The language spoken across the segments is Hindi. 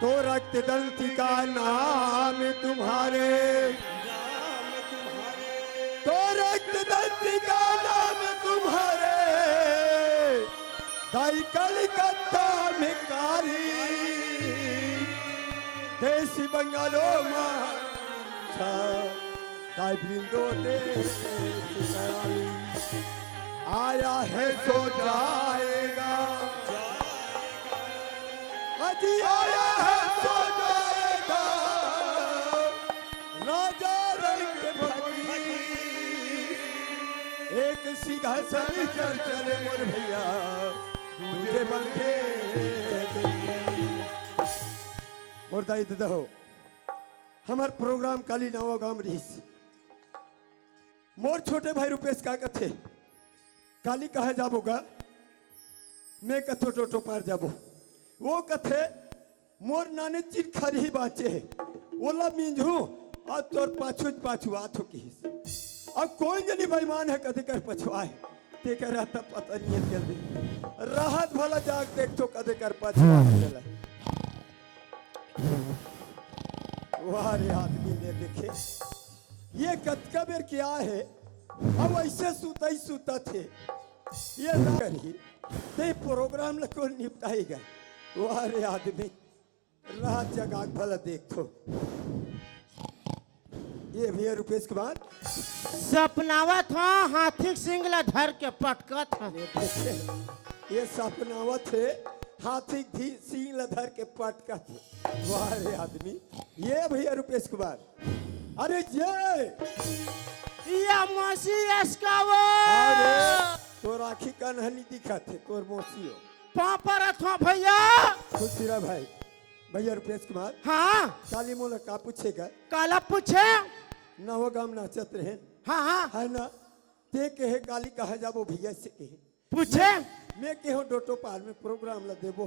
तो रक्त दंती का नाम तुम्हारे, तो रक्त दंती का नाम तुम्हारे, दाई कलकत्ता में कारी, देसी बंगालो दाई बृंदो ने आया है तो जाएगा, अजी आया है तो जाएगा, राजा रंग फकीर, एक सिंहासन चल चले मोर भैया, तुझे बंधे मोर दाई दादा हो। हमार प्रोग्राम काली नवा गांव रहीस, मोर छोटे भाई रुपेश का कथे काली कहा जाबोगा, मैं कथो टोटो पार जाबो, वो कथे मोर नाने चिट खरी ही बाचे है, ओला मिंझू और तोर पाछू पाछू आथो की, अब कोई जनी बेईमान है कदे कर पछवाए, ते कर रहता पता नहीं चल दे, राहत भला जाग देख तो कदे कर पछवाए चला, वाह रे आदमी ने देखे, ये कतकबेर क्या है, अब ऐसे सूता ही सूता थे, ये करी, ते प्रोग्राम लको निपटाएगा, वाह रे आदमी, रात जगाग भला देख तो, ये भैया रुपेश कुमार सपनावत हो हाथी सिंगला धर के पटकत हो, ये सपनावत है हाथी भी सिंगला धर के पटकत, वाह रे आदमी, ये भैया रुपेश कुमार, अरे ये मौसी एस्कावो, तो राखी का नहीं दिखा थे, तोर मौसी हो, पापा रथो भैया, खुशीरा भाई, भैया रुपेश कुमार, हाँ, काली मोला का पूछेगा, काला पूछे, नवो गाम नाचत रहे, हाँ हाँ, है ना, ते कहे काली कहा जाबो भैया से कहे, पूछे, मैं कहो डोटो पार में प्रोग्राम ला देबो,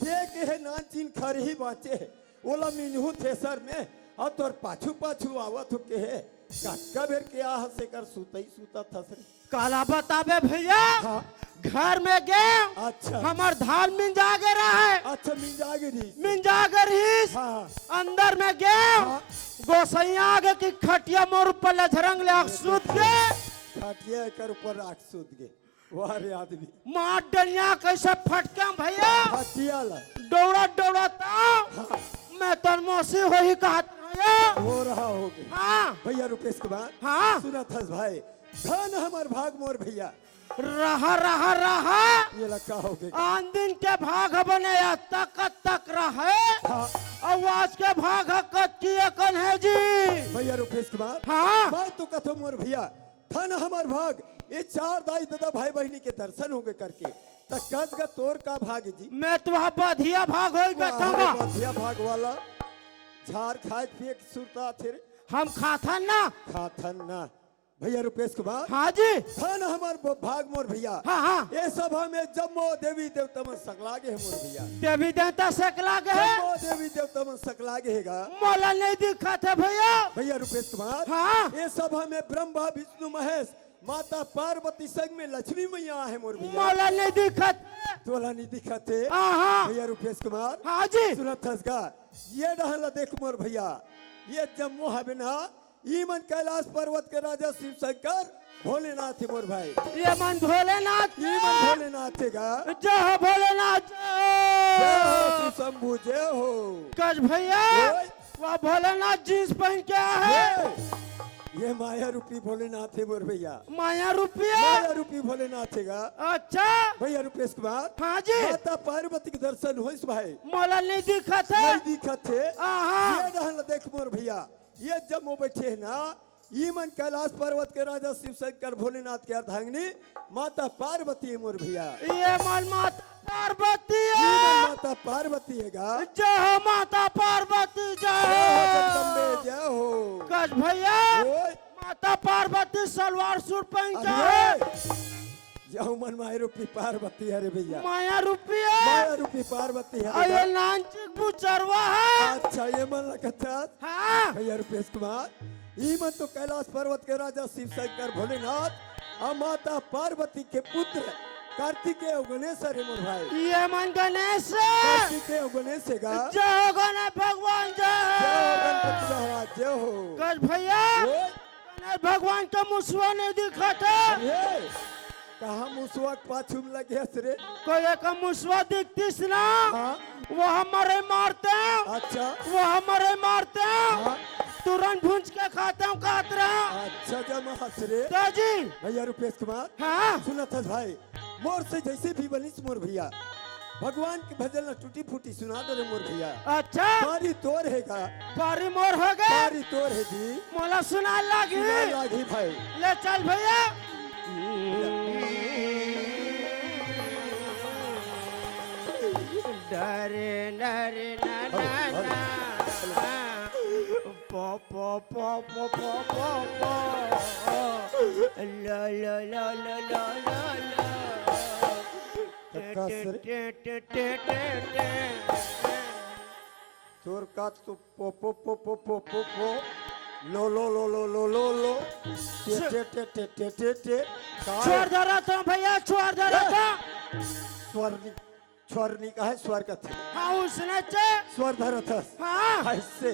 ते कहे नाचिन खरी ही बाचे है, ओला मिनहू थे सर में, और तोर पाछू पाछू आवत हो कहे, काका बेर के आ हसे कर सूता ही सूता था सर, काला बताबे भैया, हाँ, घर में गए, अच्छा, हमार धान मिंजा के रहे, अच्छा मिंजागिरी, मिंजा के रहीस, हाँ, अंदर में गए, हाँ, गोसैया आगे की खटिया मोर ऊपर लझरंग ले सूत के, खटिया कर ऊपर राख सूत गए, वाह रे आदमी, मार डलिया कैसे फटके भैया, खटिया ला, दौड़ा दौड़ा तो, मैं तर मौसी हो ही कहा हो रहा होगे, हाँ, भैया रुपेश कुमार, हाँ, सुना था भाई, धन हमार भाग मोर भैया, रहा रहा रहा, ये लगा होगे, आन दिन के भाग बने तक तक रहे, हाँ, आवाज के भाग कच्ची कन है जी, भैया रुपेश कुमार, हाँ, मैं तो कथो मोर भैया, धन हमार भाग, ये चार दाई दादा भाई बहनी के दर्शन होगे करके, तक का तोर का भाग जी, मैं तुम्हारा बधिया भाग हो बैठूंगा, बधिया भाग वाला, झाड़ खाए पिए सुरता थे, हम खाथन ना, खाथन ना, भैया रुपेश कुमार, हाँ जी, धन हमार भाग मोर भैया, हाँ हाँ, ये सभा में जम्मो देवी देवता मन सकलागे है मोर भैया, देवी देवता सकला गए, जम्मो देवी देवता मन सकलागे हैगा, मोला नहीं दिखा था भैया, भैया रुपेश कुमार, हाँ, ये सभा में ब्रह्मा विष्णु महेश माता पार्वती संग में लक्ष्मी मैया है मोर भैया, मोला नहीं दिखा, तोला नहीं दिखाते, हाँ, भैया रुपेश कुमार, हाँ जी, सुनत हसगा, ये रहला देख मोर भैया, ये जम्मू है बिना, ईमन कैलाश पर्वत के राजा शिव शंकर भोलेनाथ मोर भाई, ये मन भोलेनाथ, ईमन भोलेनाथ का, जय हो भोलेनाथ, जय हो शंभू जय हो, कज भैया, वह भोलेनाथ जींस पहन के है, ये माया रूपी भोलेनाथ है मोर भैया, माया रुपया, माया रूपी भोलेनाथ है, अच्छा, भैया रुपेश कुमार, हाँ जी, माता पार्वती के दर्शन हो इस भाई, मोला नहीं दिखा था, नहीं दिखत है, हाँ, ये रहला देख मोर भैया, ये जम्मू बैठे है ना, ईमन कैलाश पर्वत के राजा शिव शंकर भोलेनाथ के अर्धांगिनी माता पार्वती है मोर भैया, ये मन माता पार्वती ईमन है, माता पार्वती है गा, जय हो माता पार्वती, जय जगदम्बे हो, जय हो, कज भैया, ओए, माता पार्वती सलवार सूट पहन के अरे, है, जाऊ मन माया रूपी पार्वती है रे भैया, माया रुपया माया रूपी पार्वती है और रे ये बा। नानचिक बुचरवा है। अच्छा ये मन लगता हाँ भैया रुपेश कुमार, ई मन तो कैलाश पर्वत के राजा शिव शंकर भोलेनाथ और माता पार्वती के पुत्र कार्तिकेय और गणेश रे मोर भाई। ये मन गणेश कार्तिकेय और गणेश का जय हो गणेश भगवान जय हो जय। गणपति महाराज जय हो। गज भैया ओए, गणेश भगवान का मुसवा नहीं दिखा था। अरे कहाँ मुसवाक पाछू में लगे हस रे। कोई एक मुसवा दिखतीस ना हाँ वो हमारे मारते हैं, अच्छा वो हमारे मारते हैं, हाँ तुरंत भूंज के खाते हैं काट रहे हैं। अच्छा जमा हस रे। जी भैया रुपेश कुमार हाँ सुना था भाई, मोर से जैसे भी बनिस मोर भैया, भगवान की भजन न टूटी फूटी सुना दो रे मोर भैया। अच्छा बारी तोर है का, बारी मोर हो गए बारी तोर है जी, मोला सुना लगी सुना लागी भाई। ले चल भैया। डरे डरे ना ना ना पो पो पो पो पो पो पो ला ला ला ला ला ला ला टे टे टे टे टे तोर का तो पो पो पो पो पो पो पो लो लो लो लो लो लो लो टे टे टे टे टे टे टे छोड़ दे रहा था भैया, छोड़ दे रहा था। स्वर्णी स्वर्णी का है स्वर का थे, हाँ उसने चे स्वर धरत हाँ ऐसे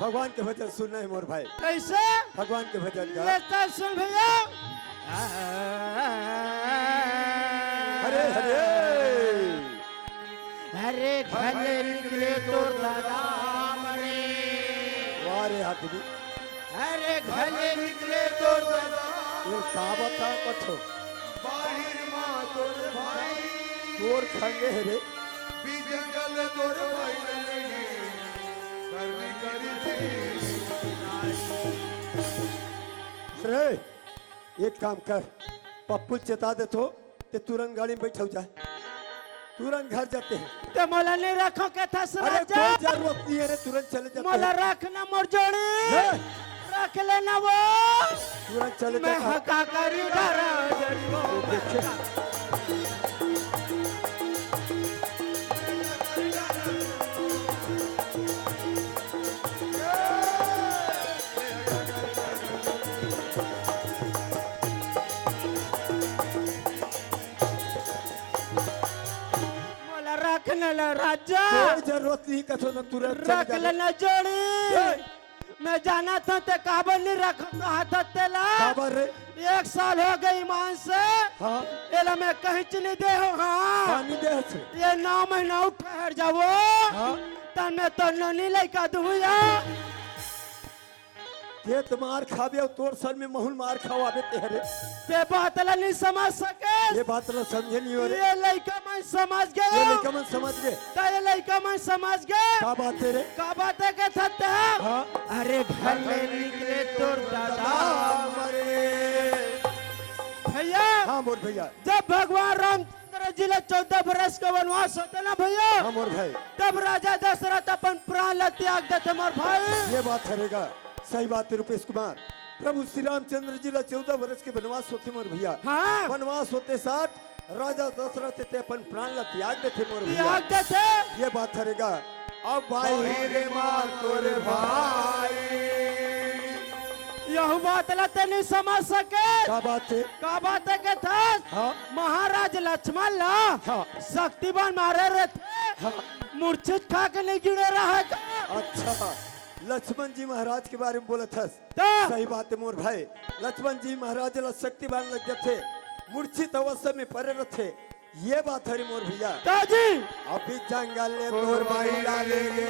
भगवान के भजन सुनना है मोर भाई, कैसे भगवान के भजन का। ले चल सुन भैया। हरे हरे हरे घले निकले तो दादा मरे, वारे आदमी हरे घले निकले तो दादा ये का बता कथो बाहिर माँ तोर भाई तोर खंगे है रे। जंगल तोर भाई करनी करी थी। अरे एक काम कर, पप्पू चेता दे तो ते तुरंत गाड़ी में बैठ जाए, तुरंत घर जाते हैं। तो मोला नहीं रखो के था अरे सराजा, कोई जरूरत नहीं है रे, तुरंत चले जाते मोला हैं। रखना मोर जोड़ी हे, रख लेना वो, तुरंत चले मैं जाते हैं। हका करी डरा देखे मोला रखने ला राजा, कोई जरूरत नहीं कथो न तुरंत चले रख जाते। लेना जोड़ी। मैं जाना था ते काबल नहीं रख हाथ तेला, खबर रे। 1 साल हो गई ईमान से हाँ एला मैं कहीं चली दे हो। हाँ पानी दे से। ये 9 महीना ठहर जाओ हाँ तन में तो नहीं लेका दुया। ये तुम्हार खावे और तोर सर में महूल मार खाओ आवे तेरे। ते बात ला नहीं समझ सके, ये बात ना समझे नहीं हो रे। ये लड़का मैं समझ ये गया, लेकर मन समझ गए तो ये लड़का मैं समझ गया। क्या बात है रे। का बात है के थते हैं? हाँ अरे भले निकले तोर दादा भैया। हाँ मोर भैया, जब भगवान रामचंद्र जी ने 14 बरस का वनवास होता ना भैया, हाँ मोर भाई, तब राजा दशरथ अपन प्राण ला त्याग देते मोर भाई। ये बात करेगा सही बात है रुपेश कुमार। प्रभु श्री रामचंद्र जी ला 14 वर्ष के वनवास होते मोर भैया। हाँ वनवास होते 60 राजा दशरथ ते अपन प्राण ला त्याग देते मोर भैया। त्याग देते। ये बात करेगा। अब भाई रे मार तोरे भाई। यह बात ला ते नहीं समझ सके। क्या बात है। का बात है के था? हाँ महाराज लक्ष्मण ला हाँ शक्तिवान मारे रहते, हाँ मूर्छित खा के नहीं गिरे रहा। अच्छा लक्ष्मण जी महाराज के बारे में बोला था। तो सही बात है मोर भाई, लक्ष्मण जी महाराज ला शक्तिवान लग गए थे, मूर्छित अवस्था में पड़े रहे। ये बात है रे मोर भैया। तो जी अभी जंगल ले तोर भाई डालेंगे।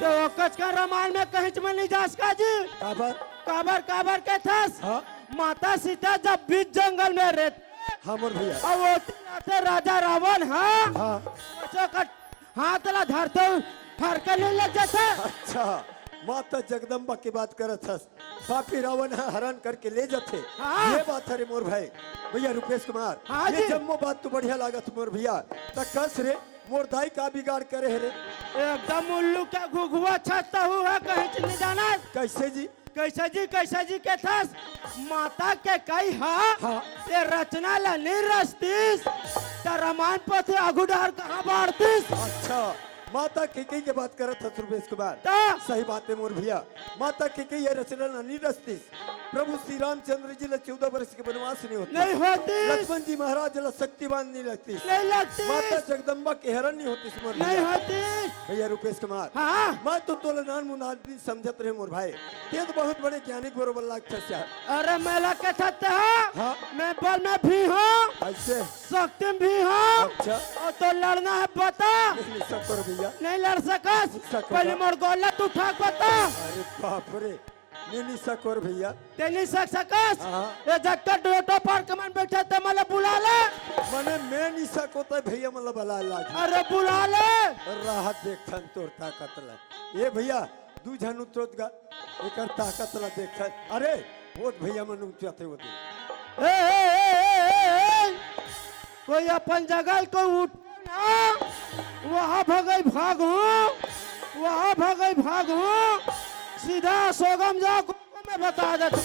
तो कच का रामायण में कहीं में नहीं जा सका जी। काबर काबर काबर के था? हाँ माता सीता जब बीच जंगल में रहते हाँ मोर भैया। और वो तीनाते राजा रावण हाँ हाँ बच्चों का हाथ ला धरते फरकने लग जाता। अच्छा माता जगदम्बा की बात करत हस, पापी रावण हरण करके ले जाते। हाँ। ये बात है रे मोर भाई। भैया रुपेश कुमार, हाँ ये जी। जम्मो बात तो बढ़िया लागत मोर भैया। त कस रे मोर दाई का बिगाड़ करे है रे। एकदम उल्लू का घुघुआ छाता हुआ कहीं नहीं जाना। कैसे जी? कैसा जी के थस माता के कई हा हाँ। ये रचना ला नहीं रचतीस त रामायण पथे अगुडार कहाँ बाढ़तीस अच्छा माता केकई के बात करत था सुरवेश कुमार ता सही बात है मोर भैया माता केकई ये रचना नहीं रचती प्रभु श्री रामचंद्र जी ला 14 वर्ष के वनवास नहीं होता नहीं होती लक्ष्मण जी महाराज ला शक्तिवान नहीं लगती नहीं लगती माता जगदम्बा के हरण नहीं होती मोर नहीं भैया होती भैया रुपेश कुमार हाँ मैं तो तोला नान मुनादी समझत रहे मोर भाई ते तो बहुत बड़े ज्ञानी बरोबर लागत है अरे मेला के थते हो हाँ मैं बल में भी हूँ ऐसे शक्ति में भी हूँ अच्छा और तो लड़ना है बता नहीं सब करो भैया नहीं लड़ सकस सकता। पहले मोर गोला तू ठाक बता अरे बाप रे नहीं सकोर भैया ते नहीं सकस हाँ। ये जक्का डोटो पर कमन बैठे ते मला बुला ले मने मैं नहीं सकोता भैया मतलब भला लाग अरे बुला ले राहत देखन तोर ताकत ला ये भैया दू जन उतरत गा एकर ताकत ला देखन अरे वो भैया मन उतरते होते ए, कोई अपन जगह को उठ ना वहाँ भगई भागू वहाँ भगई भागू सीधा सोगम जाओ को मैं बता देता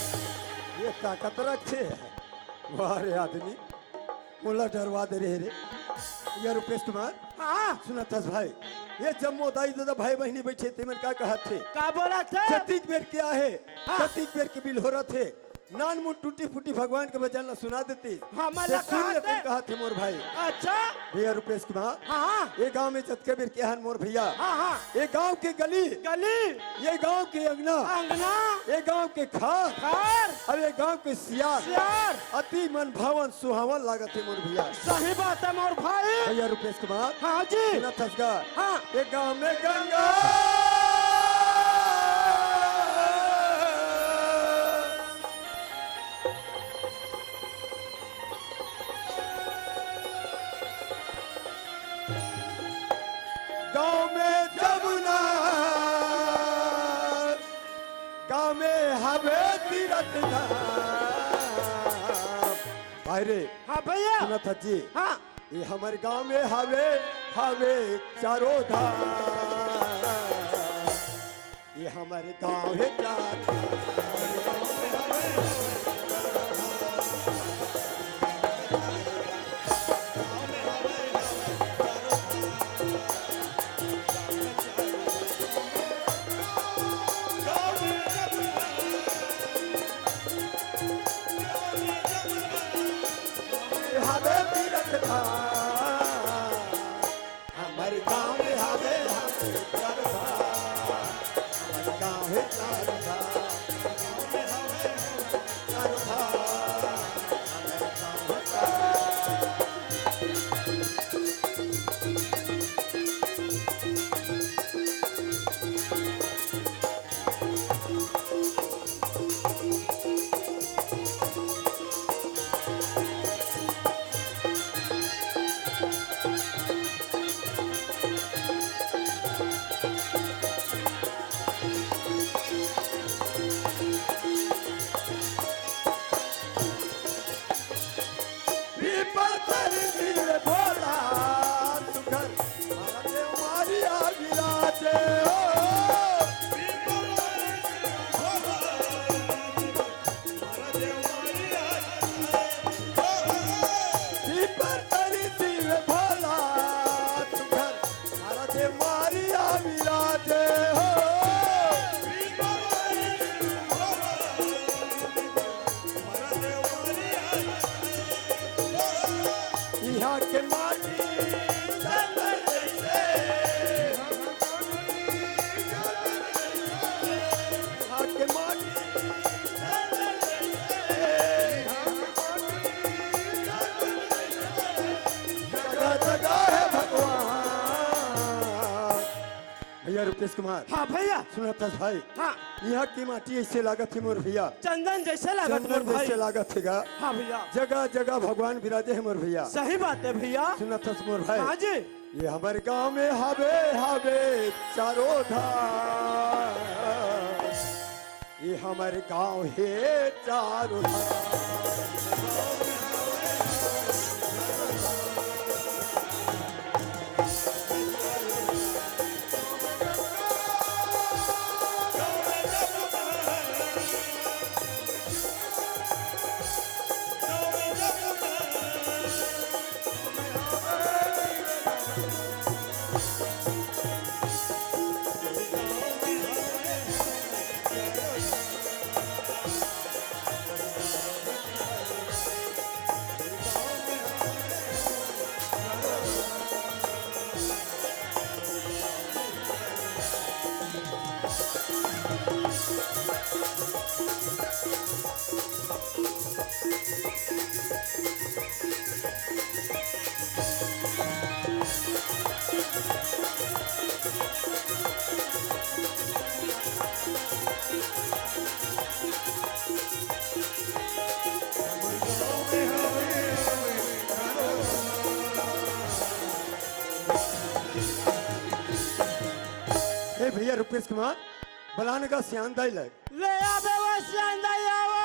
ये ताकत रखे है वाह रे आदमी मोला डरवा दे रे ये रुपेश कुमार हाँ सुना तस भाई ये जम्मो दाई दादा भाई बहनी बैठे थे मन का कहा थे का बोला थे सतीक बेर क्या है हाँ। सतीक बेर के बिल हो रहा थे नान मुन टूटी फूटी भगवान के बजाना सुना देती हाँ, मैं ते लगा सुन ले दे। तुम कहा थे मोर भाई अच्छा भैया रुपेश कुमार हाँ ये गांव में चतके बेर के हन मोर भैया हाँ हाँ ये गांव के गली गली ये गांव के अंगना अंगना ये गांव के खार कार और ये गांव के सियार यार अति मन भावन सुहावन लागत है मोर भैया सही बात है मोर भाई भैया रुपेश कुमार हाँ जी सुना थसगा हाँ ये गांव में गंगा गांव में जमुना गांव में हवे तीरथ धाम भाई रे हाँ भैया सुना था जी हाँ ये हमारे गांव में हवे हवे चारों धाम ये हमारे गांव है चार ये हवे तीरथ धाम हमारे गांव में हवे हवे चारों धाम हमारे गांव है चारों धाम चारों धाम हमारे गांव है चारों पीपल पर नील भोला सुघर मारा देव मारिया विराजे हो पीपल पर नील भोला सुघर मारा देव मारिया विराजे हो यहाँ के माटी चंदन जैसे यहाँ के माटी चंदन जैसे जगह जगह है भगवान भैया रुपेश कुमार हाँ भैया सुना था भाई हाँ यहाँ की माटी ऐसे लागत है मोर भैया चंदन जैसे लागत मोर चंदन भाई जैसे लागत है हाँ भैया जगह जगह भगवान विराजे है मोर भैया सही बात है भैया सुना था मोर भाई हाँ जी ये हमारे गांव में हवे हवे चारों धाम ये हमारे गांव है चारों धाम ए भैया रुपेश कुमार बलाने का सियान दाई लग ले आवे वो सियांदा आवे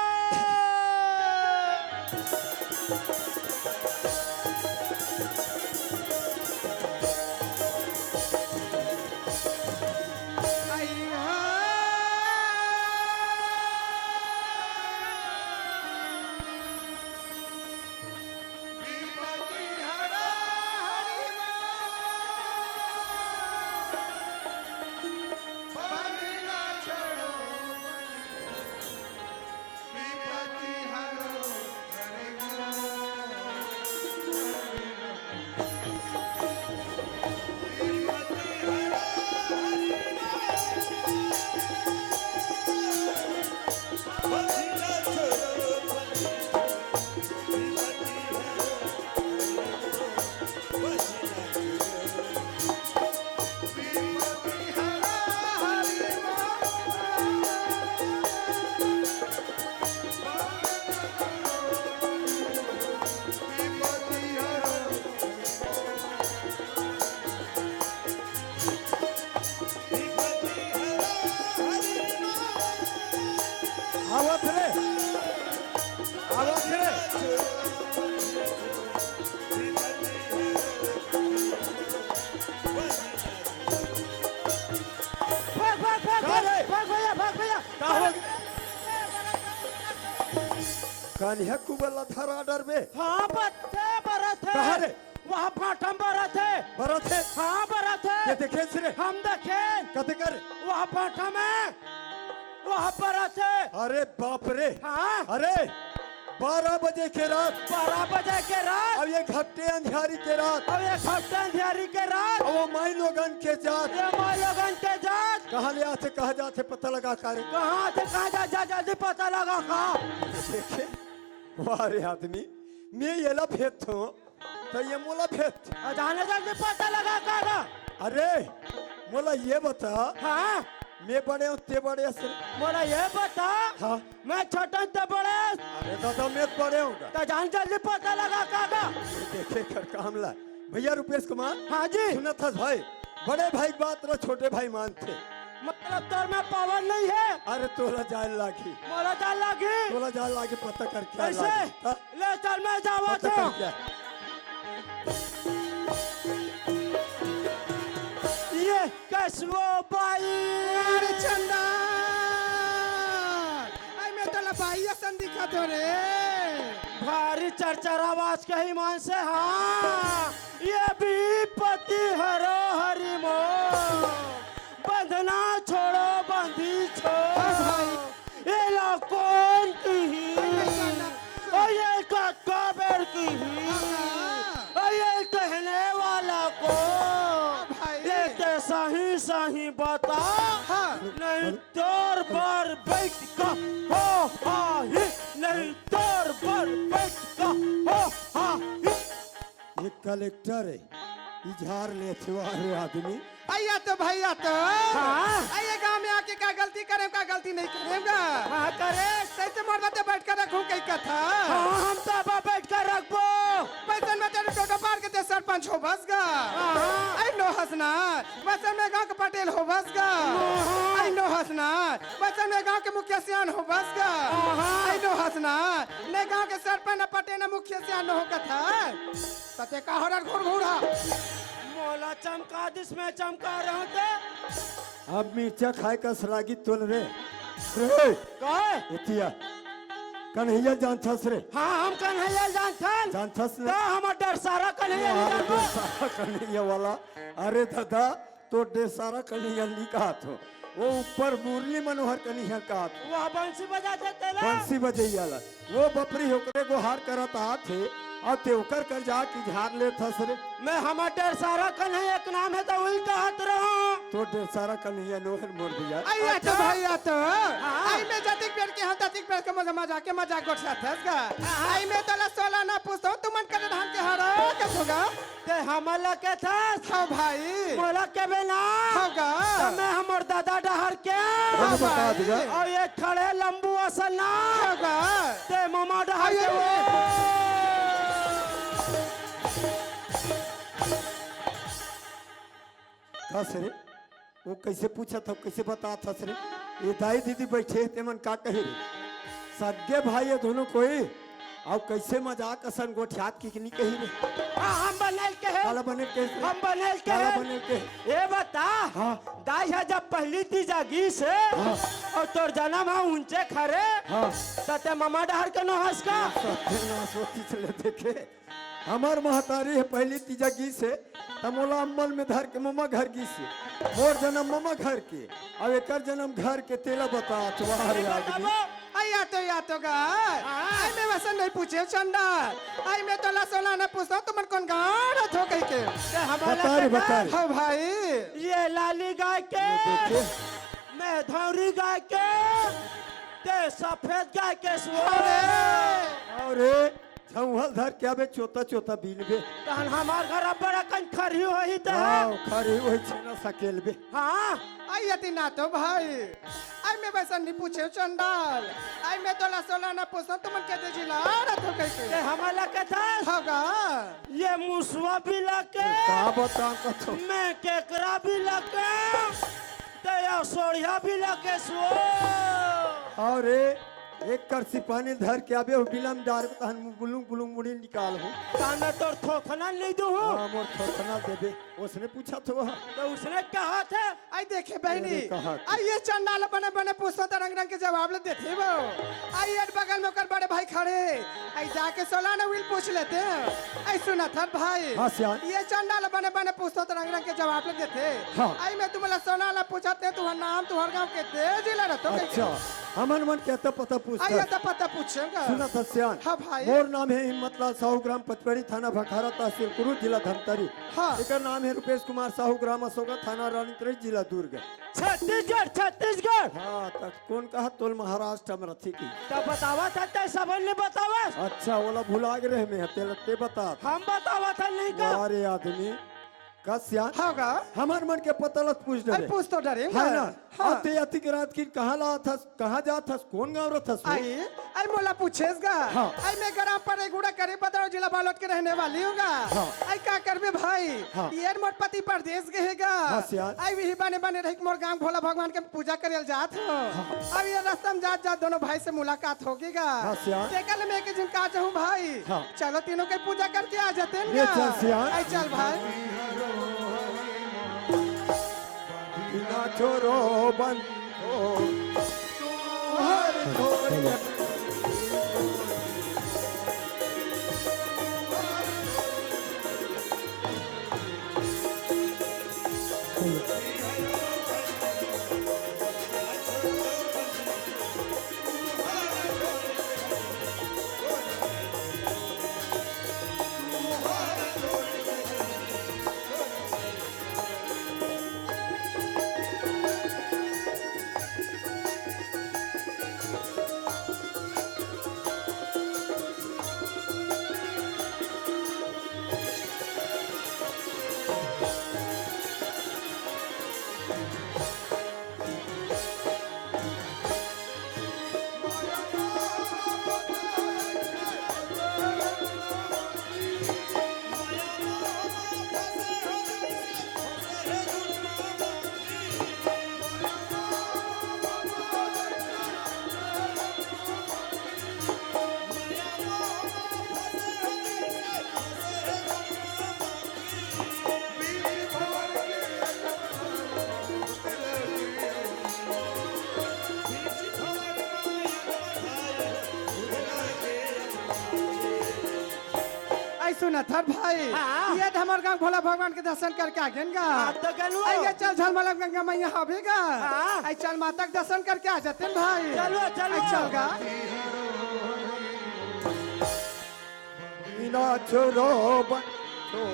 आवत रे भाग भैया का हो गया? कान्हा कुबला था राडर में हाँ बच्चे बरत कहाँ रे? है वहाँ फाटम बरत है बरत है हाँ बरत ये है देखे सिरे हम देखें कते कर वहाँ फाटम है वहाँ बरत है अरे बाप रे हाँ अरे 12 बजे के रात 12 बजे के रात अब ये घट्टे अंधियारी के रात अब ये घटन धियारी के रात अब वो माई लोगन के जात ये माँ लोगन के जात कहाँ ले आते कहा जाते पता लगा करे कहाँ से कहाँ जा जल्दी पता लगा कहाँ देखे वारे आदमी मैं ये ला भेद थो तो ये मोला भेद जाने जल्दी पता लगा कहाँ अरे मोला ये बता हाँ मैं बड़े हूँ ते बड़े असर बोला ये बता हाँ मैं छोटा तो बड़े अरे दादा मैं तो बड़े हूँ तो जान जल्दी पता लगा कहाँ देखे कर काम ला भैया रुपेश कुमार हाँ जी सुना था भाई बड़े भाई की बात रो छोटे भाई मानते मतलब तोर में पावर नहीं है अरे तोला जाल लागी मोला जान लगी तोला जाल लागी पता कर क्या कैसे लागी हाँ? ले चल मैं जावा पता तो कर क्या ये कसवो बाई अरे चंदा आई मैं तो लबाई सन दिखा तो रे भारी चरचर आवाज कही मान से हाँ ये भी पति हरो हरि मो बंधना छोड़ो बंदी छोड़ो ये लो कौन की ही और ये का बेर की ही और ये कहने वाला को ये ते सही सही बता नहीं तोर पर बैठ का हो हा ही नहीं तोर पर बैठ का हो हा ही ये कलेक्टर है इजहार ले वाले आदमी आइया तो भैया तो हाँ। आइए गांव में आके क्या गलती करे क्या गलती नहीं करेगा हाँ करे कैसे मोड़ बातें बैठ कर रखूं कई कथा हाँ हम तो अब बैठ कर रखबो पैसा में तेरे टोटो पार के ते सरपंच हो बसगा हाँ। आई नो हंसना वैसे में गांव के पटेल हो बसगा आई नो हंसना वैसे में गांव के मुखिया सियान हो बसगा आई नो हंसना ने गांव के सरपंच पटेल मुखिया सियान हो कथा तते का हरर घुर घुरा मोला चमका दिस में चमका रहा थे अब मिर्चा खाए का सलागी तोल रे रे कहे इतिया कन्हैया जानथस रे हाँ हम कन्हैया जानथन जानथस तो रे हम डर सारा कन्हैया नहीं अरे जानबो सारा कन्हैया वाला अरे दादा तो डे सारा कन्हैया लिखा थो वो ऊपर मुरली मनोहर कन्हैया का थो वह बंसी बजाते तेला बंसी बजैयाला वो बपरी होकरे को हार करत आथे और तेवकर कर जा की झाड़ ले थस रे मैं हमार डर सारा कन्हैया एक नाम है तो वही कहत रहा तो ढेर सारा कन्हैया नोहर मोर दिया आइया तो भैया तो आई में जतिक पेड़ के हम ततिक पेड़ के मजाक गोठा थसगा आई में तोला सोला ना पूछो तुमन के धान के हरो के होगा ते हमला के था हां भाई मोला के बेना होगा मैं हमर दादा डहर के हम बता देगा और ये खड़े लंबू असल ना होगा ते मामा डहर के का सरे वो कैसे पूछा था कैसे बता था सरे ये दाई दीदी बैठे ते मन का कहे रे सगे भाई ये दोनों कोई और कैसे मजाक असन गोठियात की नहीं कही रे हम बनल के है काला बने के हम बनल के काला है बने के ये बता हाँ दाई है जब पहली थी जागी से और तोर जन्म है ऊंचे खरे हाँ तते मामा डहर के न हंस का सत्यनाश सोची चले देखे हमार महतारी है पहली तीजा गी से तमोला अम्मल में धर के मम्मा घर गी से मोर जन्म मम्मा घर के अब एक जन्म घर के तेला बता तुम्हारे आदमी आइया तो या तो गा आई में वैसा नहीं पूछे चंडाल आई में तोला सोला ना पूछो तुमन कौन गाड़ थो कह के बता रे बता रे हां भाई ये लाली गाय के देखे मैं धौरी गाय के ते सफेद गाय के सो अरे छौहल धर के आबे चोता चोता बीनबे तहन हमार घर बड़ा कन खरी होई त आओ खरी होई छना सकेलबे हां आई यति ना तो भाई आई में वैसा नहीं पूछे चंडाल आई में तोला सोला ना पूछो तुमन के दे जिला थो कह के ते हमला के था होगा ये मुसवा भी लके का बता कथो मैं केकरा भी लके ते या सोड़िया भी लके सो अरे एक करसी पानी धर के आबे हो बिलम डार तहन बुलुंग बुलुंग मुड़ी निकाल हो ताने तोर थोखना नहीं दू हां मोर थोकना देबे उसने पूछा तो तो उसने कहा था आई देखे बहनी मैंने कहा कि- आई ये चंडाल बने बने पूछो तो रंग रंग के जवाब ले देते वो आई एक बगल में ओकर बड़े भाई खड़े आई जाके सोला ना विल पूछ लेते हैं आई सुना था भाई हाँ, सियान। ये चंडाल बने बने पूछो तो रंग रंग के जवाब ले देते हाँ। आई मैं तुम्हारा सोना ला पूछते तुम्हारा नाम तुम्हारे गांव के दे जिला रहतो अच्छा हमन मन कहता पता आई पूछता तो पता पूछेगा सुना था सियान हाँ भाई। मोर नाम है हिम्मतलाल साहू ग्राम पचपेड़ी थाना भखारा तहसील कुरू जिला धमतरी हाँ। एकर नाम है रुपेश कुमार साहू ग्राम अशोका थाना रानीतरी जिला दुर्ग छत्तीसगढ़ हाँ तक कौन कहा तोल महाराष्ट्र में रथी की तो बतावा था ते सबन ने बतावा अच्छा वाला भुला गए में तेलते बता हम बतावा था नहीं का अरे आदमी का सियान होगा हमार मन के पता लत पूछ आई डरे पूछ तो डरेंगे है ना हाँ। आते आती के रात की कहाँ ला था कहाँ जा था कौन गाँव रहा था आई आई मोला पूछेगा हाँ। आई मैं ग्राम पर गुड़ा करे बताओ जिला बालोट के रहने वाली होगा हाँ। आई का करबे भाई हाँ। ये मोर पति परदेश गएगा हाँ, सियान। आई भी बने बने रही मोर गांव भोला भगवान के पूजा करे जात हो अब ये रास्ता में जात जात दोनों भाई से मुलाकात होगीगा हाँ, सियान। देखल मैं के जिनका चाहूं भाई हाँ। चलो तीनों के पूजा करके आ जाते हैं ये चल, सियान। आई चल भाई बिना छोरो बंधो हर छोरे सुना था भाई हाँ। ये हमारे गांव भोला भगवान के दर्शन करके आ गए आप तो गलू आइए चल झलमला गंगा मैया हवेगा हाँ। आई चल माता के दर्शन करके आ जाते हैं भाई चलो, चलो। आई चल गा बिना छोरो बंधो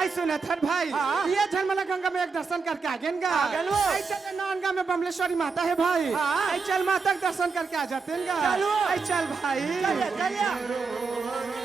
आई सुना थर भाई हाँ। ये झलमला गंगा में एक दर्शन करके आ गए गा गेलो। आई चल नानगा में बमलेश्वरी माता है भाई हाँ। आई चल माता का दर्शन करके आ जाते हैं गा चलो। आई चल भाई चलिए चलिए